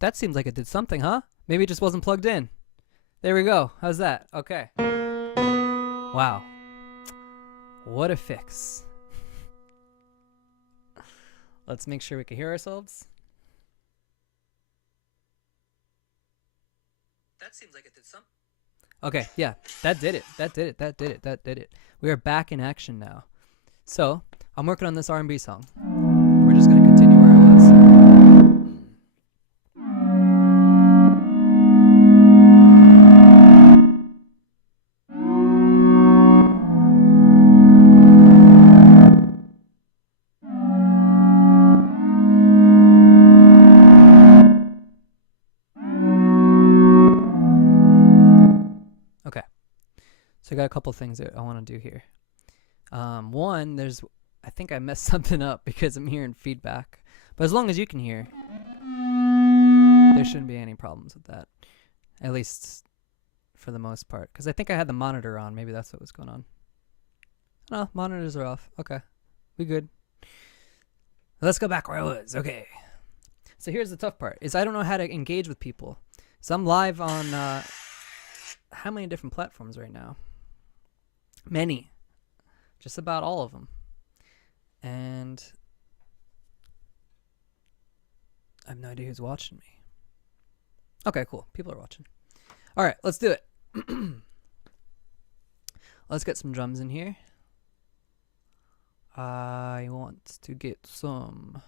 That seems like it did something, huh? Maybe it just wasn't plugged in. There we go. How's that? Okay. Wow. What a fix. Let's make sure we can hear ourselves. That seems like it did something. Okay, yeah. That did it. That did it. That did it. That did it. We are back in action now. So, I'm working on this R&B song. We're just going to continue where I was. Okay. So I got a couple things that I want to do here. One, I think I messed something up because I'm hearing feedback. But as long as you can hear, there shouldn't be any problems with that. At least for the most part. Because I think I had the monitor on. Maybe that's what was going on. No, monitors are off. Okay. We good. Let's go back where I was. Okay. So here's the tough part, is I don't know how to engage with people. So I'm live on, how many different platforms right now? Many. Just about all of them. And I have no idea who's watching me. Okay, cool. People are watching. All right, let's do it. Let's get some drums in here. I want to get some...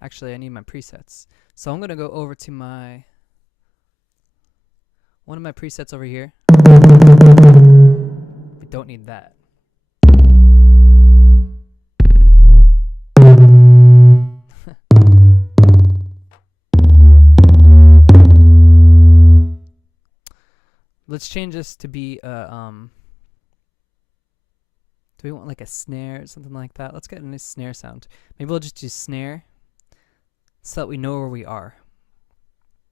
Actually, I need my presets. So I'm going to go over to one of my presets over here. We don't need that. Let's change this to be do we want like a snare or something like that? Let's get a nice snare sound. Maybe we'll just do snare so that we know where we are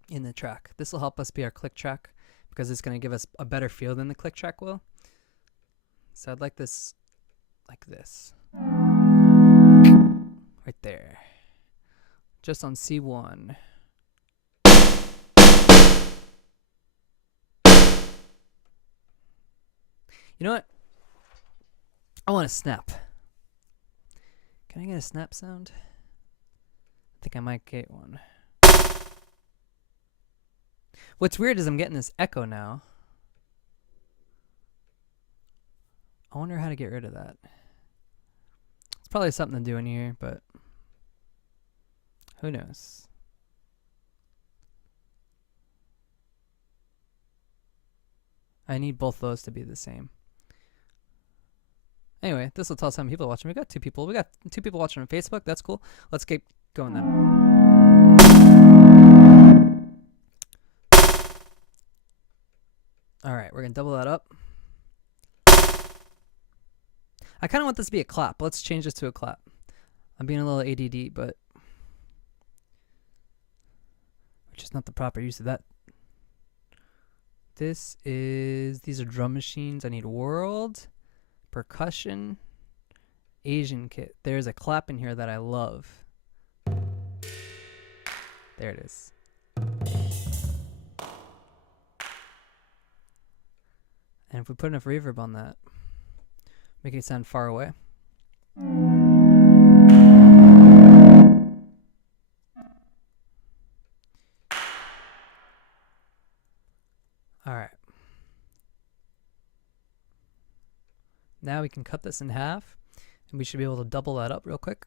in the track. This will help us be our click track because it's going to give us a better feel than the click track will. So I'd like this like this. Right there. Just on C1. You know what? I want a snap. Can I get a snap sound? I think I might get one. What's weird is I'm getting this echo now. I wonder how to get rid of that. It's probably something to do in here, but who knows? I need both those to be the same. Anyway, this will tell us how many people are watching. We got two people. We got 2 people watching on Facebook. That's cool. Let's keep going then. All right, we're gonna double that up. I kind of want this to be a clap. Let's change this to a clap. I'm being a little ADD, but which is not the proper use of that. These are drum machines. I need world, percussion, Asian kit. There's a clap in here that I love. There it is. And if we put enough reverb on that, make it sound far away. All right. Now we can cut this in half, and we should be able to double that up real quick.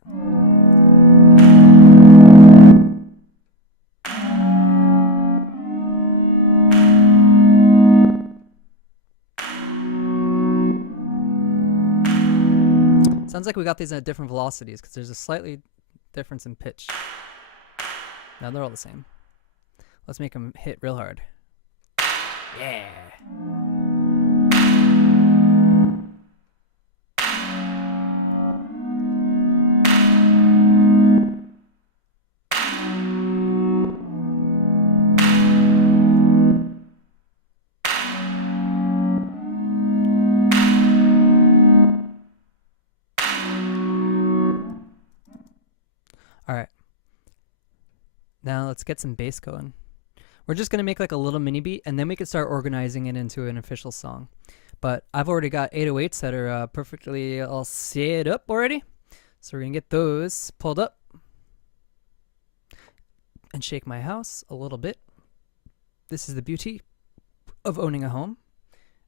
Sounds like we got these at different velocities because there's a slightly difference in pitch. Now they're all the same. Let's make them hit real hard. Yeah. All right. Now let's get some bass going. We're just gonna make like a little mini beat, and then we can start organizing it into an official song. But I've already got 808s that are perfectly all set up already. So we're gonna get those pulled up and shake my house a little bit. This is the beauty of owning a home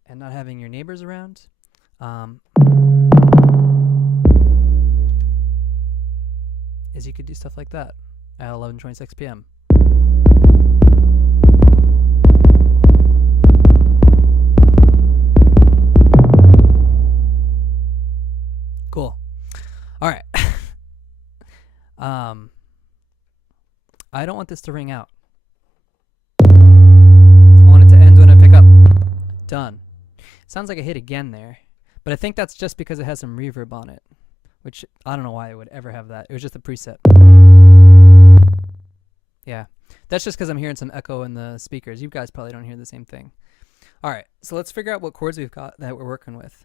and not having your neighbors around. Is you could do stuff like that at 11:26 p.m. Cool. All right. I don't want this to ring out. I want it to end when I pick up. Done. Sounds like a hit again there, but I think that's just because it has some reverb on it, which I don't know why it would ever have that. It was just a preset. Yeah, that's just because I'm hearing some echo in the speakers. You guys probably don't hear the same thing. All right, so let's figure out what chords we've got that we're working with.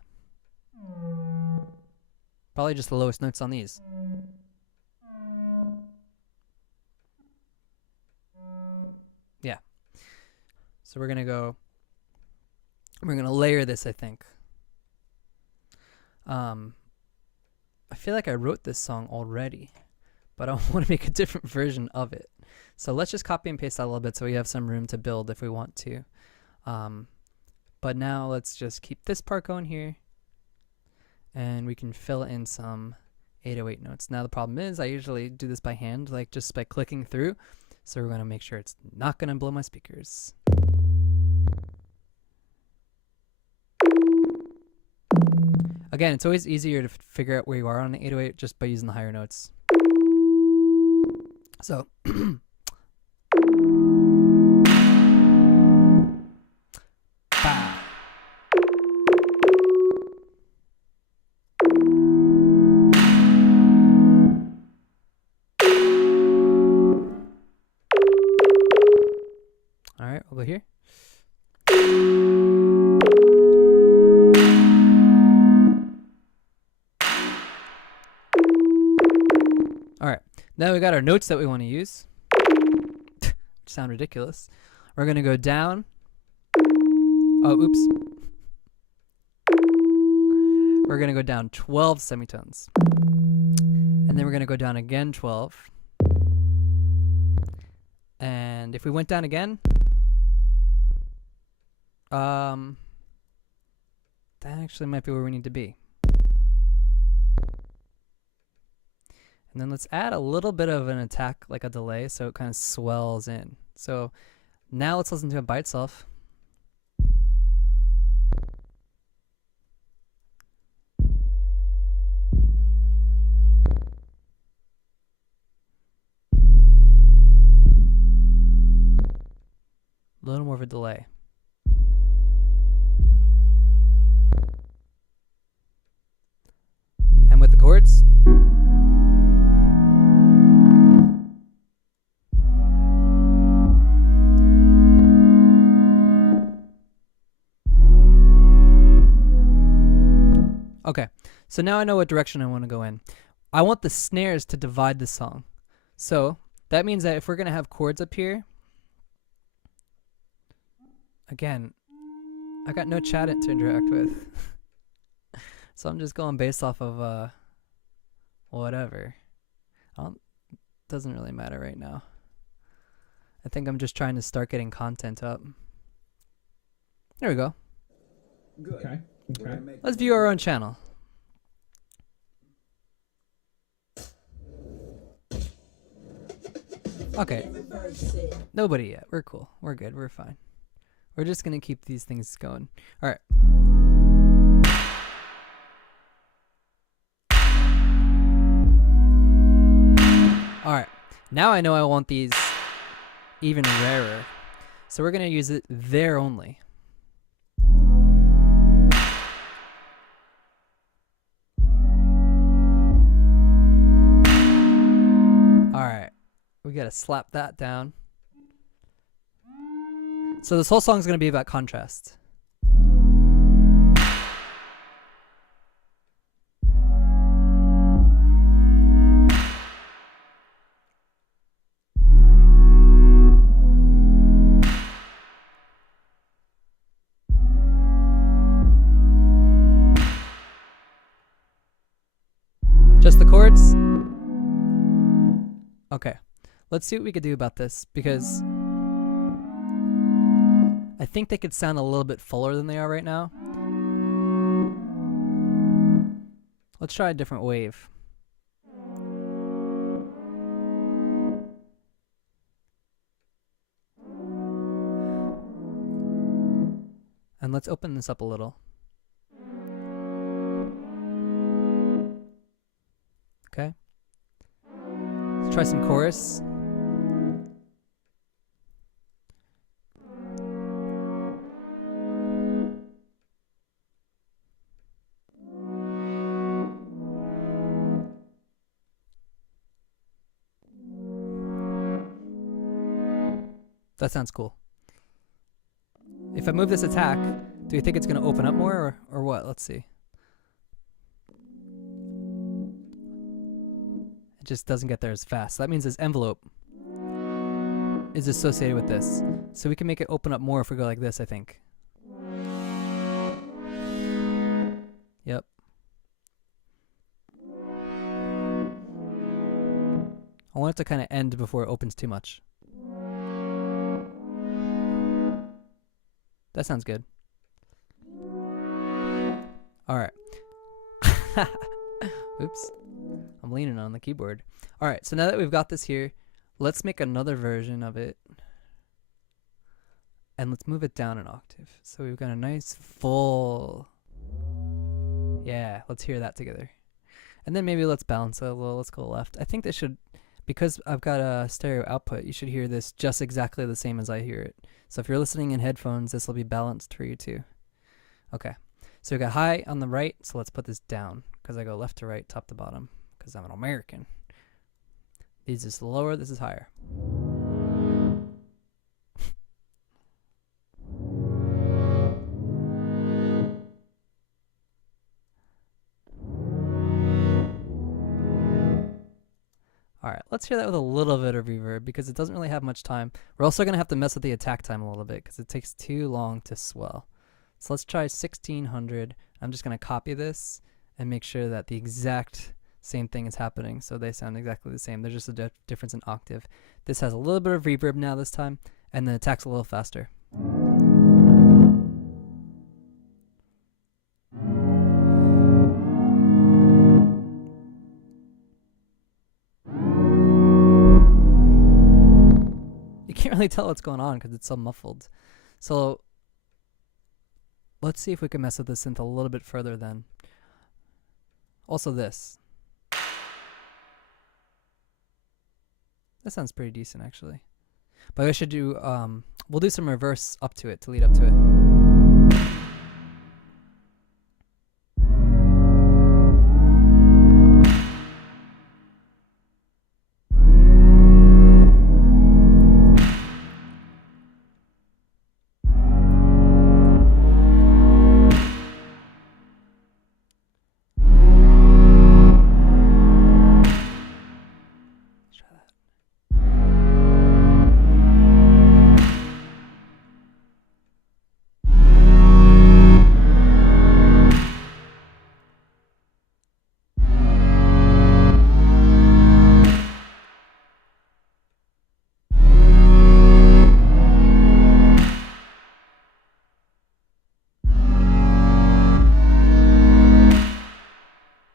Probably just the lowest notes on these. Yeah. So we're going to layer this, I think. I feel like I wrote this song already, but I want to make a different version of it. So let's just copy and paste that a little bit so we have some room to build if we want to. But now let's just keep this part going here, and we can fill in some 808 notes. Now the problem is I usually do this by hand, like just by clicking through. So we're going to make sure it's not going to blow my speakers. Again, it's always easier to figure out where you are on an 808 just by using the higher notes. So all right, we'll go here. All right, now we got our notes that we want to use, which sound ridiculous. We're going to go down. Oh, oops. We're going to go down 12 semitones. And then we're going to go down again 12. And if we went down again, that actually might be where we need to be. And then let's add a little bit of an attack, like a delay, so it kind of swells in. So now let's listen to it by itself. A little more of a delay. And with the chords. Okay, so now I know what direction I want to go in. I want the snares to divide the song. So that means that if we're going to have chords up here, again, I got no chat to interact with. So I'm just going based off of whatever. Doesn't really matter right now. I think I'm just trying to start getting content up. There we go. Good. Okay. Let's view our own channel. Okay. Nobody yet. We're cool. We're good. We're fine. We're just going to keep these things going. All right. All right. Now I know I want these even rarer. So we're going to use it there only. We gotta slap that down. So this whole song is gonna be about contrast. Okay, let's see what we could do about this, because I think they could sound a little bit fuller than they are right now. Let's try a different wave. And let's open this up a little. Okay. Let's try some chorus. That sounds cool. If I move this attack, do you think it's going to open up more, or what? Let's see. It just doesn't get there as fast. That means this envelope is associated with this. So we can make it open up more if we go like this, I think. Yep. I want it to kind of end before it opens too much. That sounds good. Alright. Oops. I'm leaning on the keyboard. Alright, so now that we've got this here, let's make another version of it. And let's move it down an octave. So we've got a nice full... Yeah, let's hear that together. And then maybe let's balance it a little. Let's go left. I think this should... Because I've got a stereo output, you should hear this just exactly the same as I hear it. So if you're listening in headphones, this will be balanced for you too. Okay, so we got high on the right, so let's put this down, because I go left to right, top to bottom, because I'm an American. This is lower, this is higher. Alright, let's hear that with a little bit of reverb, because it doesn't really have much time. We're also going to have to mess with the attack time a little bit, because it takes too long to swell. So let's try 1600. I'm just going to copy this and make sure that the exact same thing is happening, so they sound exactly the same. There's just a difference in octave. This has a little bit of reverb now this time, and the attack's a little faster. You can't really tell what's going on because it's so muffled. So let's see if we can mess with the synth a little bit further then. Also this. That sounds pretty decent actually. But I should do, we'll do some reverse up to it to lead up to it.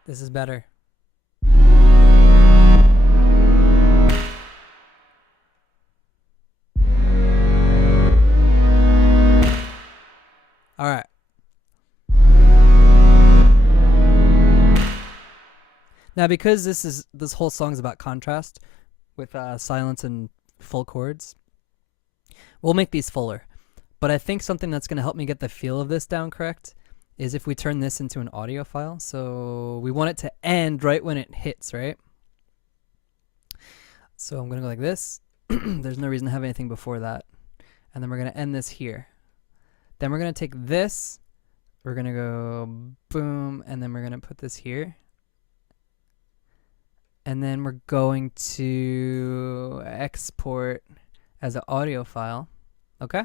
This is better. All right. Now, because this whole song is about contrast with silence and full chords, we'll make these fuller. But I think something that's going to help me get the feel of this down correct is if we turn this into an audio file. So we want it to end right when it hits, right? So I'm going to go like this. There's no reason to have anything before that. And then we're going to end this here. Then we're going to take this. We're going to go boom. And then we're going to put this here. And then we're going to export as an audio file. Okay?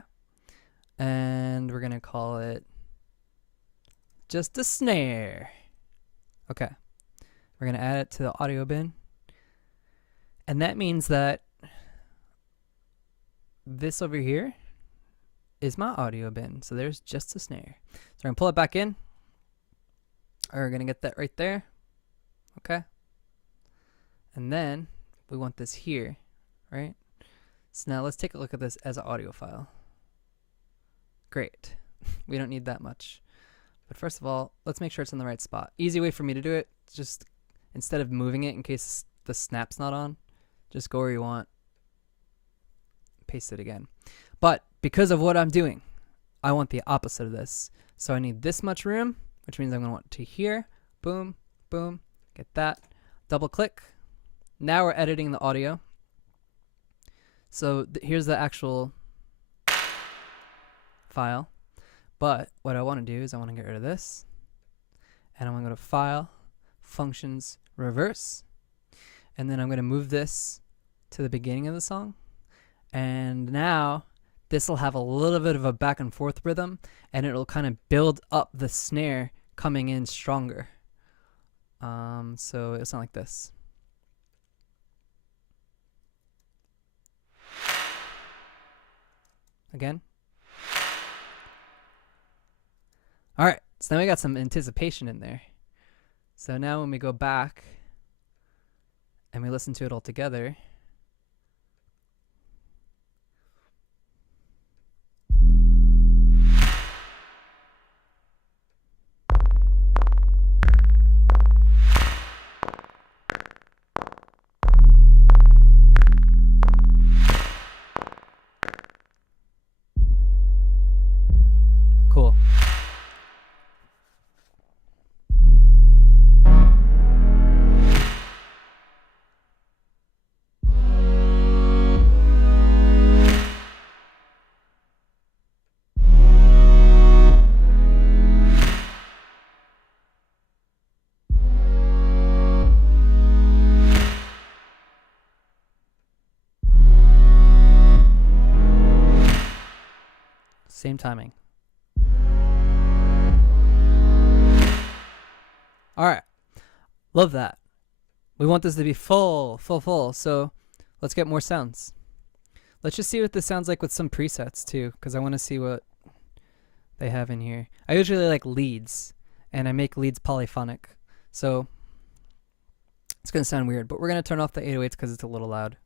And we're going to call it just a snare. Okay. We're going to add it to the audio bin. And that means that this over here is my audio bin. So there's just a snare. So we're going to pull it back in. We're going to get that right there. Okay. And then we want this here, right? So now let's take a look at this as an audio file. Great. We don't need that much. But first of all, let's make sure it's in the right spot. Easy way for me to do it, just instead of moving it in case the snap's not on, just go where you want, paste it again. But because of what I'm doing, I want the opposite of this. So I need this much room, which means I'm going to want to here, boom, boom, get that, double click. Now we're editing the audio. So here's the actual file. But what I want to do is I want to get rid of this. And I'm going to go to File, Functions, Reverse. And then I'm going to move this to the beginning of the song. And now this will have a little bit of a back and forth rhythm. And it'll kind of build up the snare coming in stronger. So it'll sound like this. Again. Alright, so now we got some anticipation in there. So now when we go back and we listen to it all together, cool. Same timing. Alright. Love that. We want this to be full. So let's get more sounds. Let's just see what this sounds like with some presets too, because I want to see what they have in here. I usually like leads, and I make leads polyphonic. So it's going to sound weird, but we're going to turn off the 808s because it's a little loud.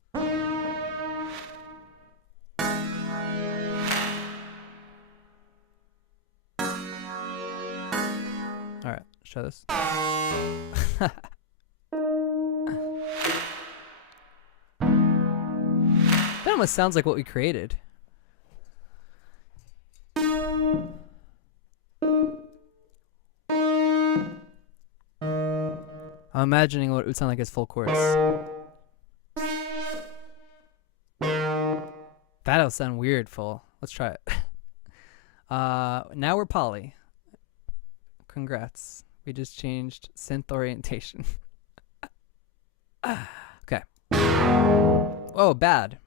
Alright, show this. That almost sounds like what we created. I'm imagining what it would sound like as full chorus. That'll sound weird full. Let's try it. Now we're poly. Congrats. We just changed synth orientation. Okay. Oh, bad.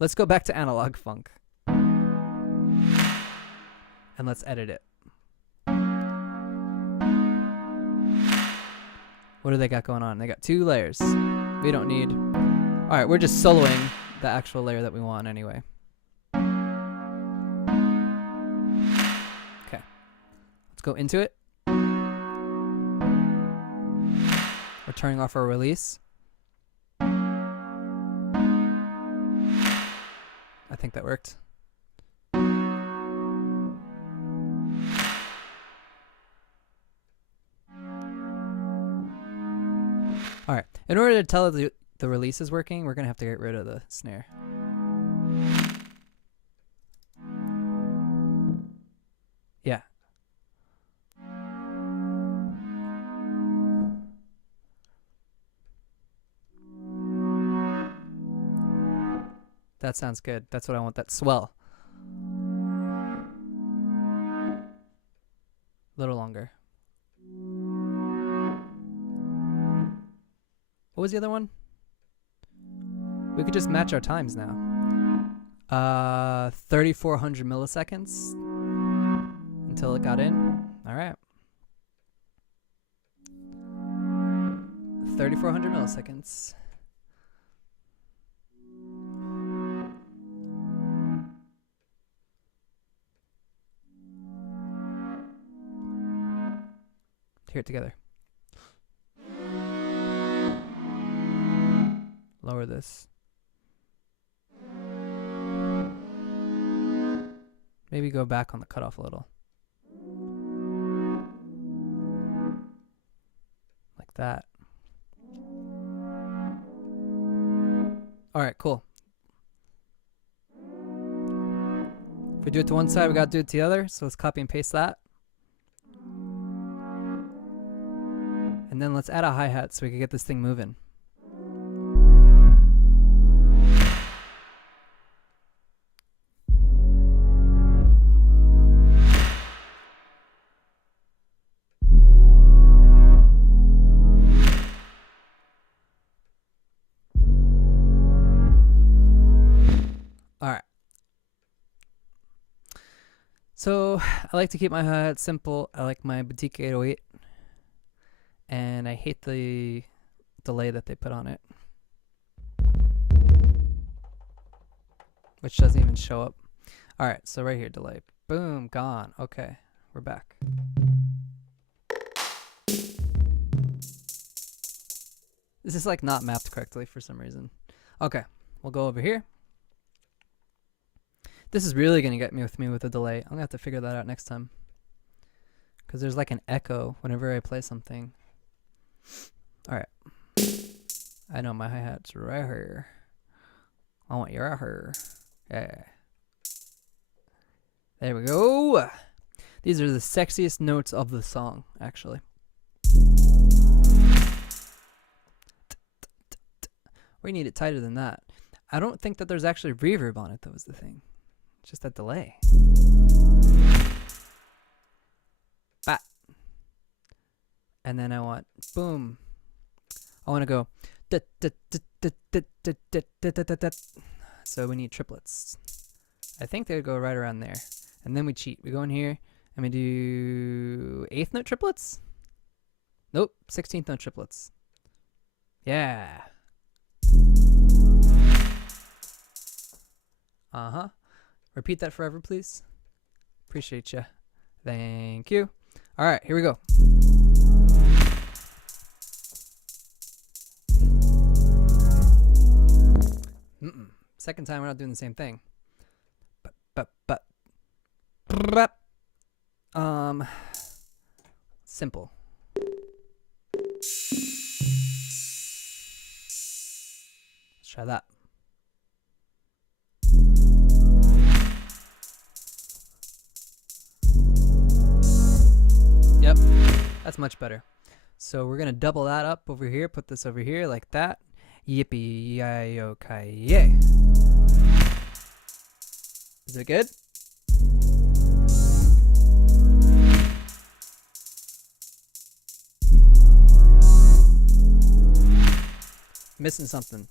Let's go back to analog funk. And let's edit it. What do they got going on? They got 2 layers. We don't need... Alright, we're just soloing the actual layer that we want anyway. Okay. Let's go into it. We're turning off our release. I think that worked. Alright, in order to tell the release is working, we're going to have to get rid of the snare. Yeah. That sounds good. That's what I want, that swell. A little longer. What was the other one? We could just match our times now. 3,400 milliseconds until it got in. All right. 3,400 milliseconds. hear it together. Lower this. Maybe go back on the cutoff a little. Like that. Alright, cool. If we do it to one side, we gotta do it to the other. So let's copy and paste that. And then let's add a hi-hat so we can get this thing moving. Alright. So I like to keep my hi-hat simple. I like my Boutique 808. And I hate the delay that they put on it, which doesn't even show up. Alright, so right here, delay. Boom, gone. Okay, we're back. This is like not mapped correctly for some reason. Okay, we'll go over here. This is really gonna get me with a delay. I'm gonna have to figure that out next time. Because there's like an echo whenever I play something. Alright. I know my hi-hat's right here. I want your here. Yeah. There we go. These are the sexiest notes of the song, actually. We need it tighter than that. I don't think that there's actually reverb on it, though, is the thing. It's just that delay. Bat. And then I want boom. I want to go. So we need triplets. I think they would go right around there. And then we cheat. We go in here and we do 8th note triplets? Nope, 16th note triplets. Yeah. Uh-huh. Repeat that forever, please. Appreciate you. Thank you. All right, here we go. Second time we're not doing the same thing. Simple. Let's try that. Yep, that's much better. So we're gonna double that up over here, put this over here like that. Yippee-yi-yo-ki-yay. Is it good? Missing something.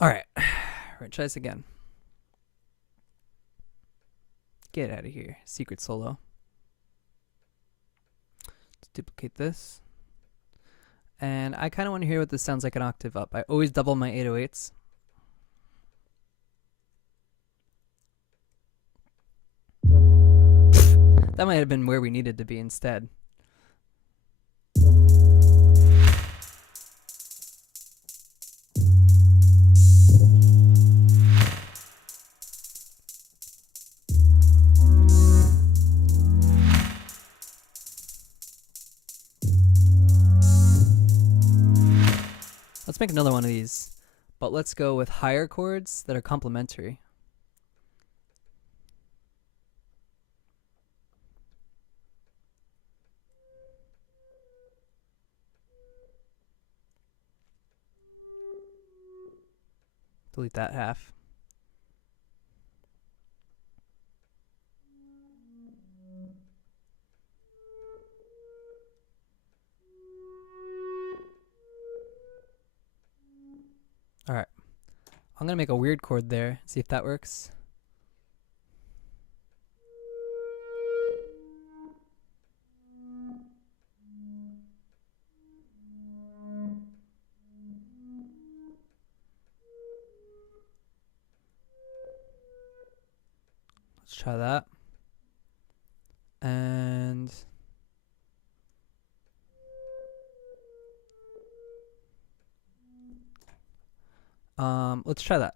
Alright. Alright, try this again. Get out of here. Secret solo. Let's duplicate this. And I kind of want to hear what this sounds like an octave up. I always double my 808s. That might have been where we needed to be instead. Let's make another one of these, but let's go with higher chords that are complementary. Delete that half. Alright. I'm going to make a weird chord there, see if that works. try that. And let's try that.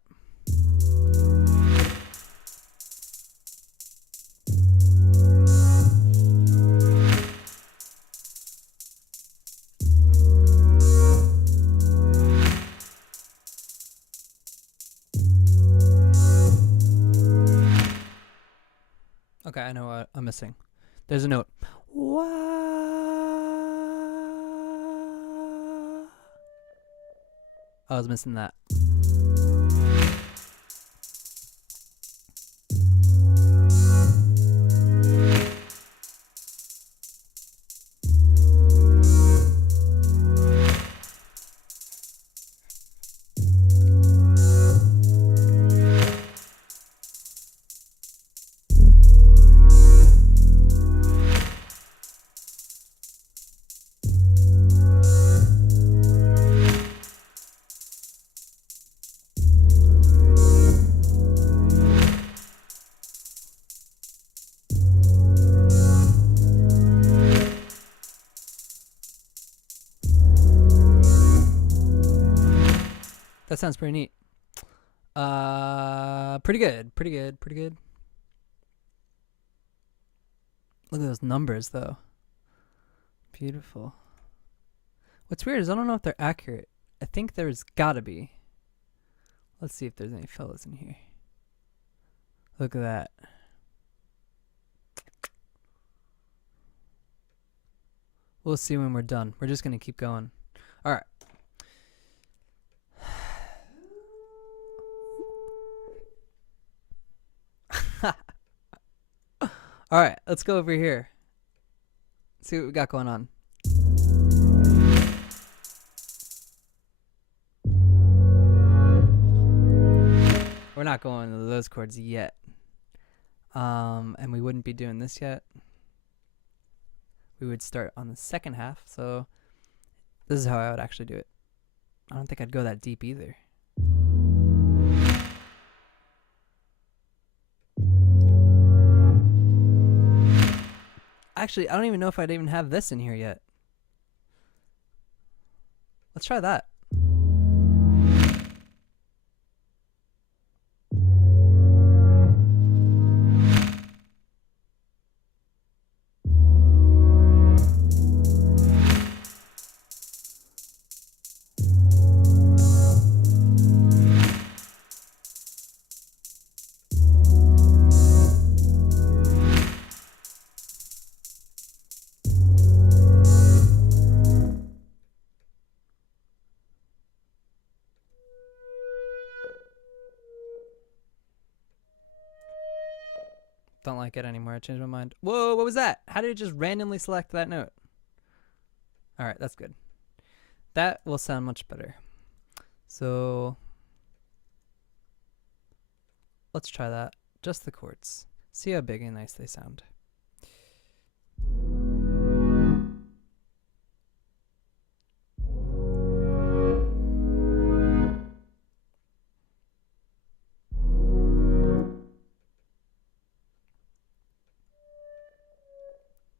Okay, I know what I'm missing. There's a note. Wah. I was missing that. That sounds pretty neat. Pretty good. Look at those numbers, though. Beautiful. What's weird is I don't know if they're accurate. I think there's gotta be. Let's see if there's any fellas in here. Look at that. We'll see when we're done. We're just gonna keep going. All right. All right, let's go over here. See what we got going on. We're not going to those chords yet. And we wouldn't be doing this yet. We would start on the second half, so this is how I would actually do it. I don't think I'd go that deep either. Actually, I don't even know if I'd even have this in here yet. Let's try that. Don't like it anymore. I changed my mind. Whoa, what was that? How did it just randomly select that note? All right, that's good. That will sound much better. So let's try that. Just the chords. See how big and nice they sound.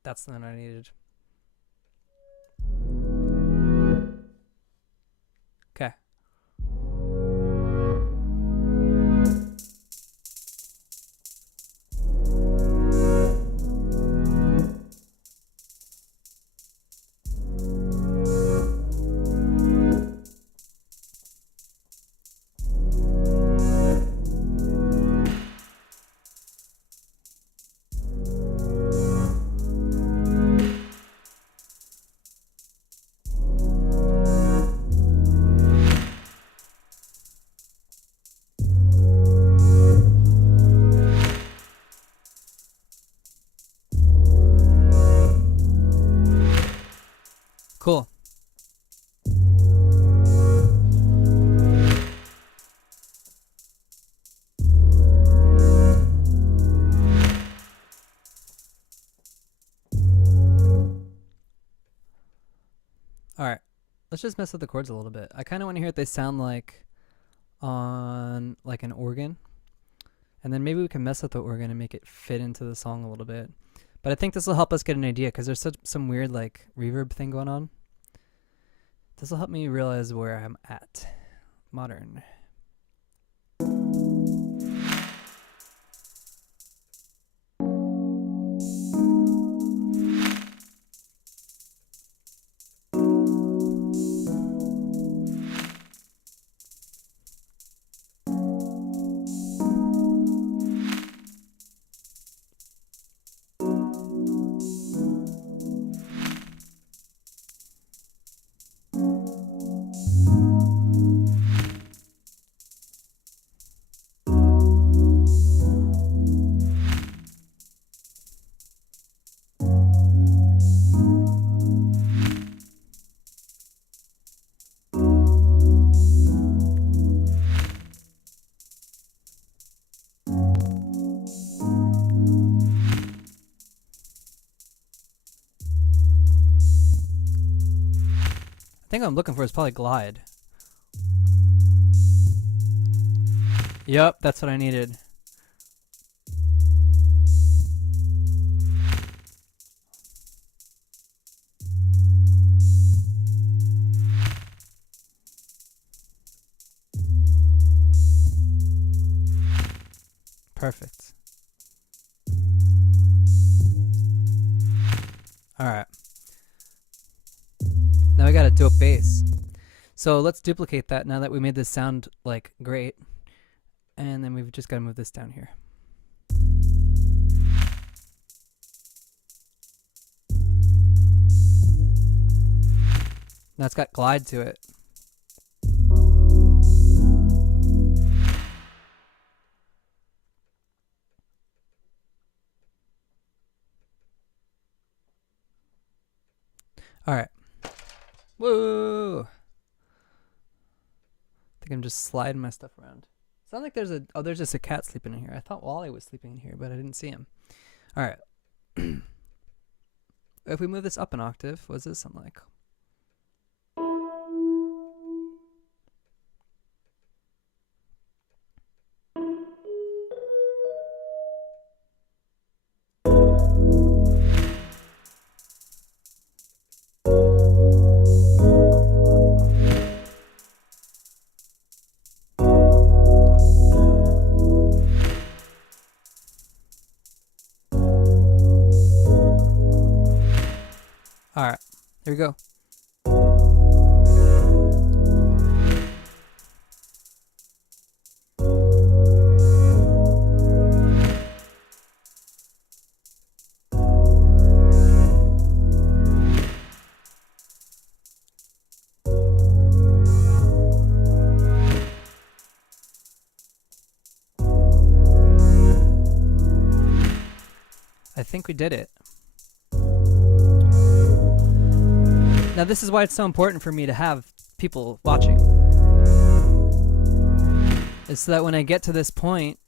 That's the one I needed. Okay. Cool. All right. Let's just mess with the chords a little bit. I kind of want to hear what they sound like on like an organ. And then maybe we can mess with the organ and make it fit into the song a little bit. But I think this will help us get an idea because there's some weird like reverb thing going on. This will help me realize where I'm at. Modern. I think I'm looking for is probably glide. Yep, that's what I needed. Perfect. Alright. Now we got a dope bass. So let's duplicate that now that we made this sound like great. And then we've just got to move this down here. Now it's got glide to it. Alright. Whoa! I think I'm just sliding my stuff around. Sounds like there's just a cat sleeping in here. I thought Wally was sleeping in here, but I didn't see him. Alright. If we move this up an octave, what does this sound like? Alright, here we go. I think we did it. Now this is why it's so important for me to have people watching. Is so that when I get to this point,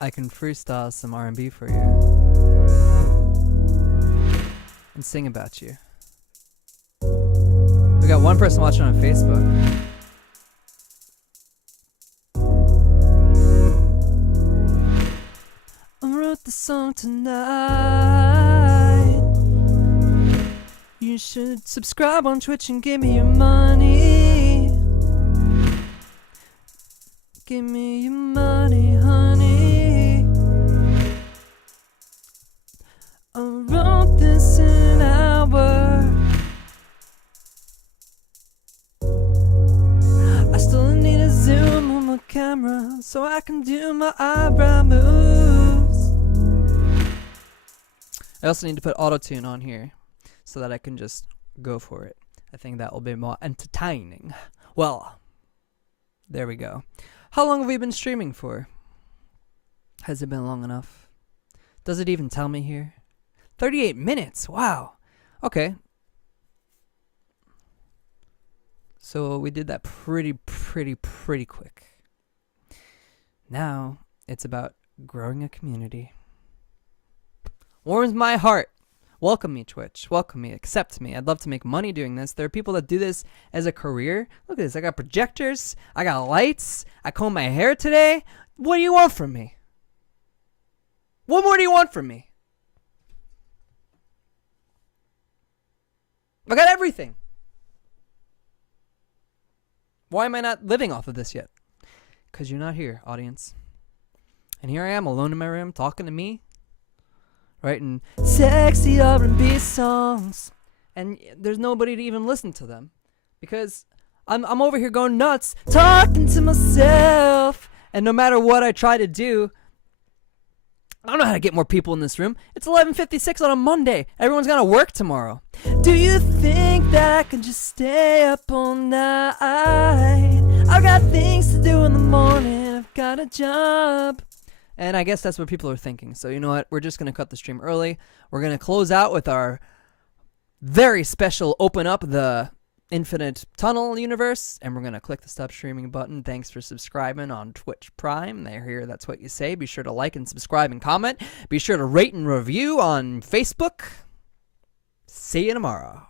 I can freestyle some R&B for you. And sing about you. We got one person watching on Facebook. I wrote the song tonight. You should subscribe on Twitch and give me your money. Give me your money, honey. I wrote this in an hour. I still need a zoom on my camera so I can do my eyebrow moves. I also need to put auto-tune on here so that I can just go for it. I think that will be more entertaining. Well, there we go. How long have we been streaming for? Has it been long enough? Does it even tell me here? 38 minutes, wow. Okay. So we did that pretty quick. Now, it's about growing a community. Warms my heart Welcome me, Twitch. Welcome me. Accept me. I'd love to make money doing this. There are people that do this as a career. Look at this. I got projectors. I got lights. I comb my hair today. What do you want from me? What more do you want from me? I got everything. Why am I not living off of this yet? Because you're not here, audience. And here I am alone in my room talking to me, writing sexy R&B songs, and there's nobody to even listen to them because I'm over here going nuts talking to myself, and no matter what I try to do, I don't know how to get more people in this room. It's 11:56 on a Monday. Everyone's gonna work tomorrow. Do you think that I can just stay up all night? I've got things to do in the morning. I've got a job. And I guess that's what people are thinking. So you know what? We're just going to cut the stream early. We're going to close out with our very special open up the infinite tunnel universe. And we're going to click the stop streaming button. Thanks for subscribing on Twitch Prime. They're here. That's what you say. Be sure to like and subscribe and comment. Be sure to rate and review on Facebook. See you tomorrow.